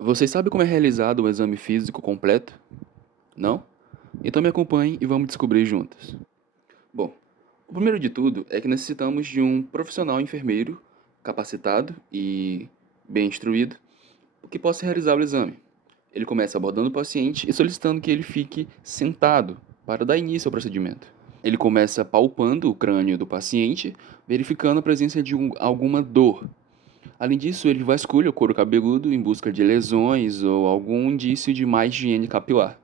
Você sabe como é realizado um exame físico completo? Não? Então me acompanhe e vamos descobrir juntos. Bom, o primeiro de tudo é que necessitamos de um profissional enfermeiro capacitado e bem instruído que possa realizar o exame. Ele começa abordando o paciente e solicitando que ele fique sentado para dar início ao procedimento. Ele começa palpando o crânio do paciente, verificando a presença de alguma dor. Além disso, ele vasculha o couro cabeludo em busca de lesões ou algum indício de má higiene capilar.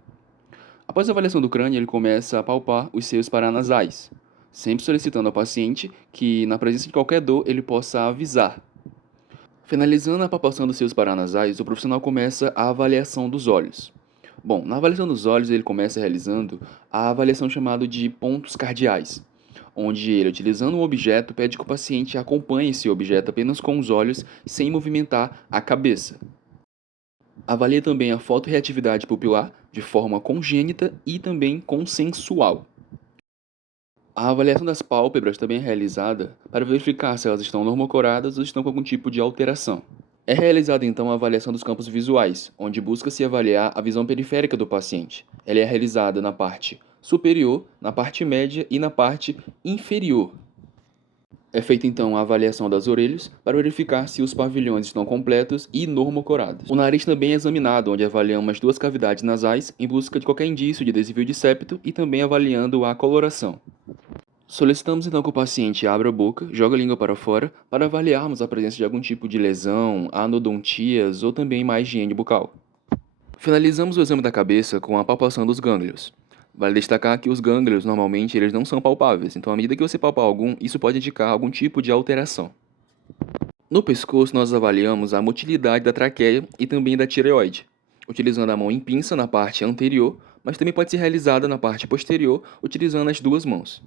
Após a avaliação do crânio, ele começa a palpar os seios paranasais, sempre solicitando ao paciente que, na presença de qualquer dor, ele possa avisar. Finalizando a palpação dos seios paranasais, o profissional começa a avaliação dos olhos. Bom, na avaliação dos olhos, ele começa realizando a avaliação chamada de pontos cardeais, onde ele, utilizando um objeto, pede que o paciente acompanhe esse objeto apenas com os olhos, sem movimentar a cabeça. Avalia também a fotorreatividade pupilar de forma congênita e também consensual. A avaliação das pálpebras também é realizada para verificar se elas estão normocoradas ou estão com algum tipo de alteração. É realizada então a avaliação dos campos visuais, onde busca-se avaliar a visão periférica do paciente. Ela é realizada na parte superior, na parte média e na parte inferior. É feita então a avaliação das orelhas para verificar se os pavilhões estão completos e normocorados. O nariz também é examinado, onde avaliamos as duas cavidades nasais em busca de qualquer indício de desvio de septo e também avaliando a coloração. Solicitamos então que o paciente abra a boca, jogue a língua para fora, para avaliarmos a presença de algum tipo de lesão, anodontias ou também má higiene bucal. Finalizamos o exame da cabeça com a palpação dos gânglios. Vale destacar que os gânglios, normalmente, eles não são palpáveis, então à medida que você palpar algum, isso pode indicar algum tipo de alteração. No pescoço, nós avaliamos a motilidade da traqueia e também da tireoide, utilizando a mão em pinça na parte anterior, mas também pode ser realizada na parte posterior, utilizando as duas mãos.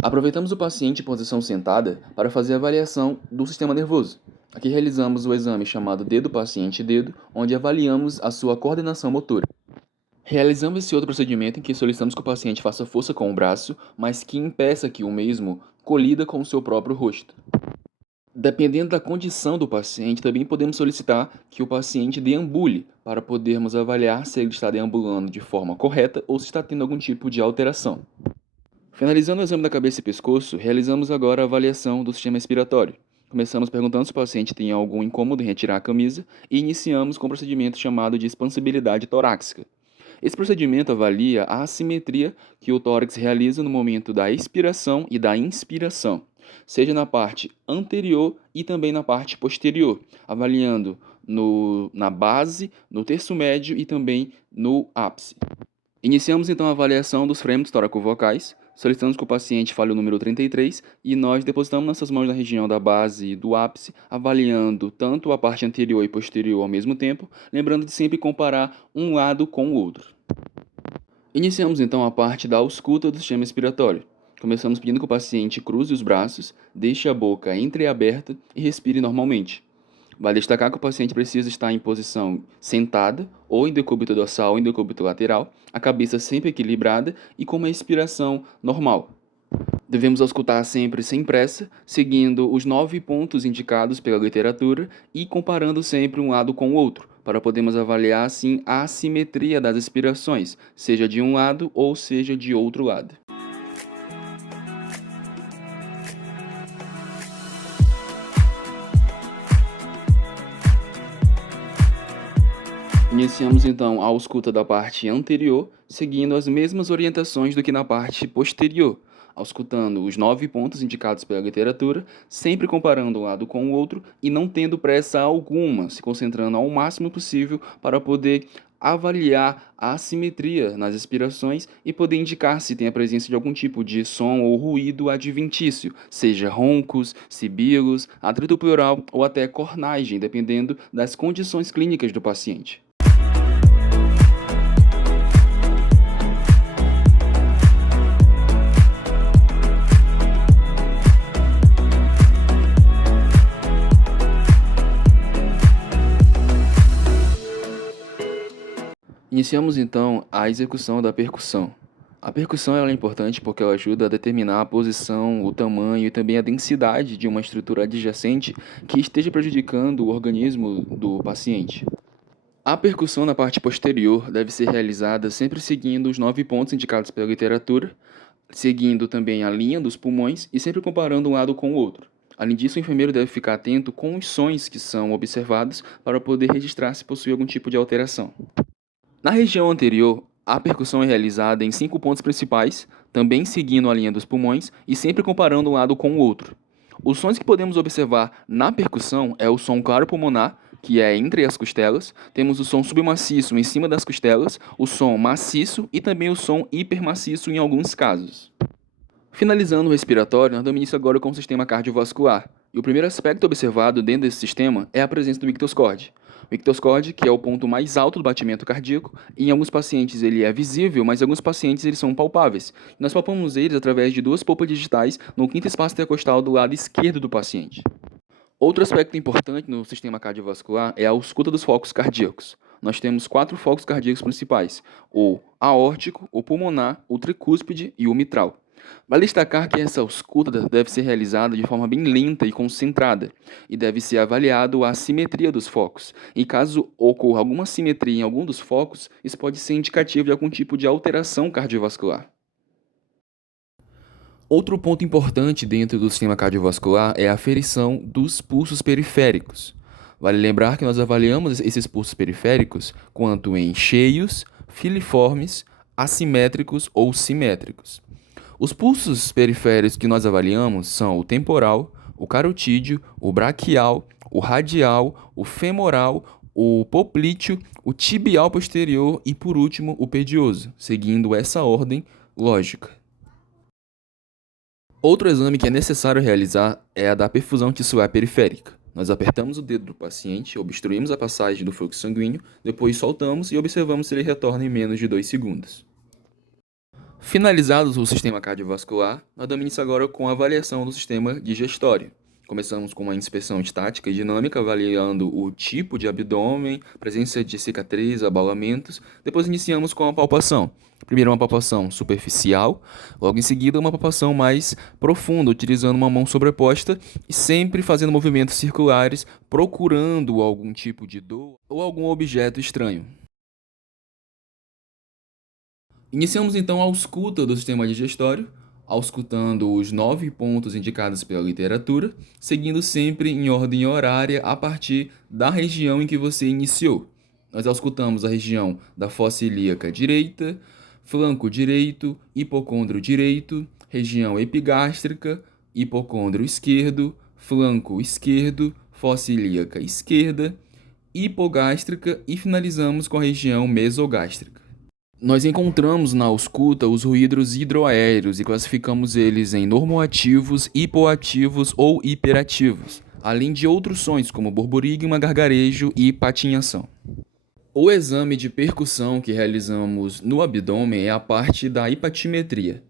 Aproveitamos o paciente em posição sentada para fazer a avaliação do sistema nervoso. Aqui realizamos o exame chamado dedo paciente dedo, onde avaliamos a sua coordenação motora. Realizamos esse outro procedimento em que solicitamos que o paciente faça força com o braço, mas que impeça que o mesmo colida com o seu próprio rosto. Dependendo da condição do paciente, também podemos solicitar que o paciente deambule para podermos avaliar se ele está deambulando de forma correta ou se está tendo algum tipo de alteração. Finalizando o exame da cabeça e pescoço, realizamos agora a avaliação do sistema respiratório. Começamos perguntando se o paciente tem algum incômodo em retirar a camisa e iniciamos com um procedimento chamado de expansibilidade torácica. Esse procedimento avalia a assimetria que o tórax realiza no momento da expiração e da inspiração, seja na parte anterior e também na parte posterior, avaliando na base, no terço médio e também no ápice. Iniciamos então a avaliação dos frêmulos tóraco-vocais, solicitamos que o paciente fale o número 33 e nós depositamos nossas mãos na região da base e do ápice, avaliando tanto a parte anterior e posterior ao mesmo tempo, lembrando de sempre comparar um lado com o outro. Iniciamos então a parte da ausculta do sistema respiratório. Começamos pedindo que o paciente cruze os braços, deixe a boca entreaberta e respire normalmente. Vale destacar que o paciente precisa estar em posição sentada, ou em decúbito dorsal ou em decúbito lateral, a cabeça sempre equilibrada e com uma expiração normal. Devemos auscultar sempre sem pressa, seguindo os 9 pontos indicados pela literatura e comparando sempre um lado com o outro, para podermos avaliar assim a assimetria das expirações, seja de um lado ou seja de outro lado. Iniciamos então a ausculta da parte anterior, seguindo as mesmas orientações do que na parte posterior, auscultando os 9 pontos indicados pela literatura, sempre comparando um lado com o outro e não tendo pressa alguma, se concentrando ao máximo possível para poder avaliar a assimetria nas expirações e poder indicar se tem a presença de algum tipo de som ou ruído adventício, seja roncos, sibilos, atrito pleural ou até cornagem, dependendo das condições clínicas do paciente. Iniciamos então a execução da percussão. A percussão ela é importante porque ela ajuda a determinar a posição, o tamanho e também a densidade de uma estrutura adjacente que esteja prejudicando o organismo do paciente. A percussão na parte posterior deve ser realizada sempre seguindo os 9 pontos indicados pela literatura, seguindo também a linha dos pulmões e sempre comparando um lado com o outro. Além disso, o enfermeiro deve ficar atento com os sons que são observados para poder registrar se possui algum tipo de alteração. Na região anterior, a percussão é realizada em 5 pontos principais, também seguindo a linha dos pulmões e sempre comparando um lado com o outro. Os sons que podemos observar na percussão é o som claro pulmonar, que é entre as costelas, temos o som submaciço em cima das costelas, o som maciço e também o som hipermaciço em alguns casos. Finalizando o respiratório, nós damos início agora com o sistema cardiovascular. E o primeiro aspecto observado dentro desse sistema é a presença do ictoscorde. O ictoscorde, que é o ponto mais alto do batimento cardíaco, em alguns pacientes ele é visível, mas em alguns pacientes eles são palpáveis. Nós palpamos eles através de duas polpas digitais no quinto espaço intercostal do lado esquerdo do paciente. Outro aspecto importante no sistema cardiovascular é a ausculta dos focos cardíacos. Nós temos 4 focos cardíacos principais: o aórtico, o pulmonar, o tricúspide e o mitral. Vale destacar que essa ausculta deve ser realizada de forma bem lenta e concentrada, e deve ser avaliado a simetria dos focos. E caso ocorra alguma simetria em algum dos focos, isso pode ser indicativo de algum tipo de alteração cardiovascular. Outro ponto importante dentro do sistema cardiovascular é a aferição dos pulsos periféricos. Vale lembrar que nós avaliamos esses pulsos periféricos quanto em cheios, filiformes, assimétricos ou simétricos. Os pulsos periféricos que nós avaliamos são o temporal, o carotídeo, o braquial, o radial, o femoral, o poplíteo, o tibial posterior e, por último, o pedioso, seguindo essa ordem lógica. Outro exame que é necessário realizar é a da perfusão tissular periférica. Nós apertamos o dedo do paciente, obstruímos a passagem do fluxo sanguíneo, depois soltamos e observamos se ele retorna em menos de 2 segundos. Finalizados o sistema cardiovascular, nós damos início agora com a avaliação do sistema digestório. Começamos com uma inspeção estática e dinâmica, avaliando o tipo de abdômen, presença de cicatriz, abalamentos. Depois iniciamos com a palpação. Primeiro uma palpação superficial, logo em seguida uma palpação mais profunda, utilizando uma mão sobreposta e sempre fazendo movimentos circulares, procurando algum tipo de dor ou algum objeto estranho. Iniciamos então a ausculta do sistema digestório, auscultando os 9 pontos indicados pela literatura, seguindo sempre em ordem horária a partir da região em que você iniciou. Nós auscultamos a região da fossa ilíaca direita, flanco direito, hipocôndrio direito, região epigástrica, hipocôndrio esquerdo, flanco esquerdo, fossa ilíaca esquerda, hipogástrica e finalizamos com a região mesogástrica. Nós encontramos na ausculta os ruídos hidroaéreos e classificamos eles em normoativos, hipoativos ou hiperativos, além de outros sons como borborigma, gargarejo e patinhação. O exame de percussão que realizamos no abdômen é a parte da hepatimetria.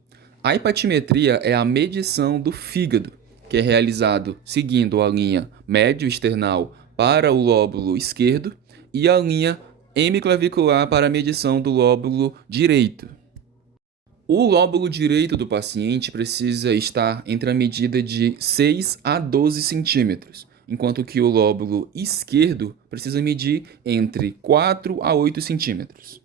A hepatimetria é a medição do fígado, que é realizado seguindo a linha médio-esternal para o lóbulo esquerdo e a linha hemiclavicular para a medição do lóbulo direito. O lóbulo direito do paciente precisa estar entre a medida de 6 a 12 centímetros, enquanto que o lóbulo esquerdo precisa medir entre 4 a 8 centímetros.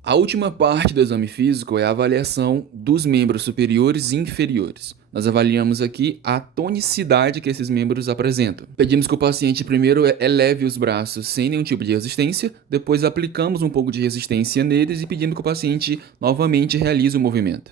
A última parte do exame físico é a avaliação dos membros superiores e inferiores. Nós avaliamos aqui a tonicidade que esses membros apresentam. Pedimos que o paciente primeiro eleve os braços sem nenhum tipo de resistência, depois aplicamos um pouco de resistência neles e pedimos que o paciente novamente realize o movimento.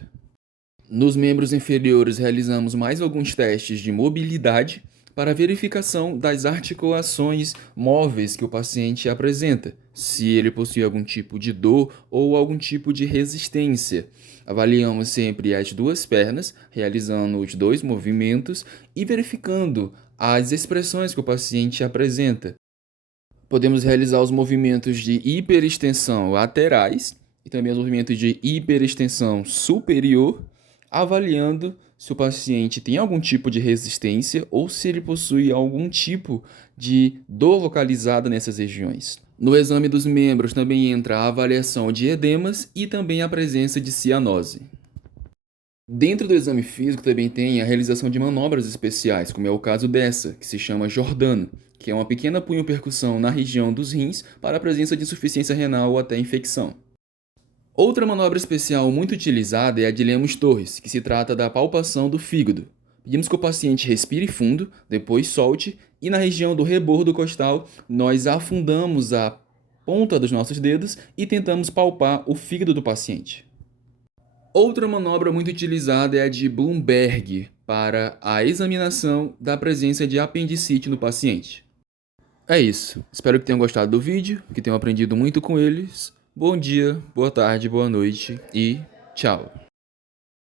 Nos membros inferiores realizamos mais alguns testes de mobilidade para verificação das articulações móveis que o paciente apresenta, se ele possui algum tipo de dor ou algum tipo de resistência. Avaliamos sempre as duas pernas, realizando os 2 movimentos e verificando as expressões que o paciente apresenta. Podemos realizar os movimentos de hiperextensão laterais e também os movimentos de hiperextensão superior, avaliando se o paciente tem algum tipo de resistência ou se ele possui algum tipo de dor localizada nessas regiões. No exame dos membros também entra a avaliação de edemas e também a presença de cianose. Dentro do exame físico também tem a realização de manobras especiais, como é o caso dessa, que se chama Jordano, que é uma pequena punho-percussão na região dos rins para a presença de insuficiência renal ou até infecção. Outra manobra especial muito utilizada é a de Lemos-Torres, que se trata da palpação do fígado. Pedimos que o paciente respire fundo, depois solte, e na região do rebordo costal, nós afundamos a ponta dos nossos dedos e tentamos palpar o fígado do paciente. Outra manobra muito utilizada é a de Bloomberg para a examinação da presença de apendicite no paciente. É isso. Espero que tenham gostado do vídeo, que tenham aprendido muito com eles. Bom dia, boa tarde, boa noite e tchau.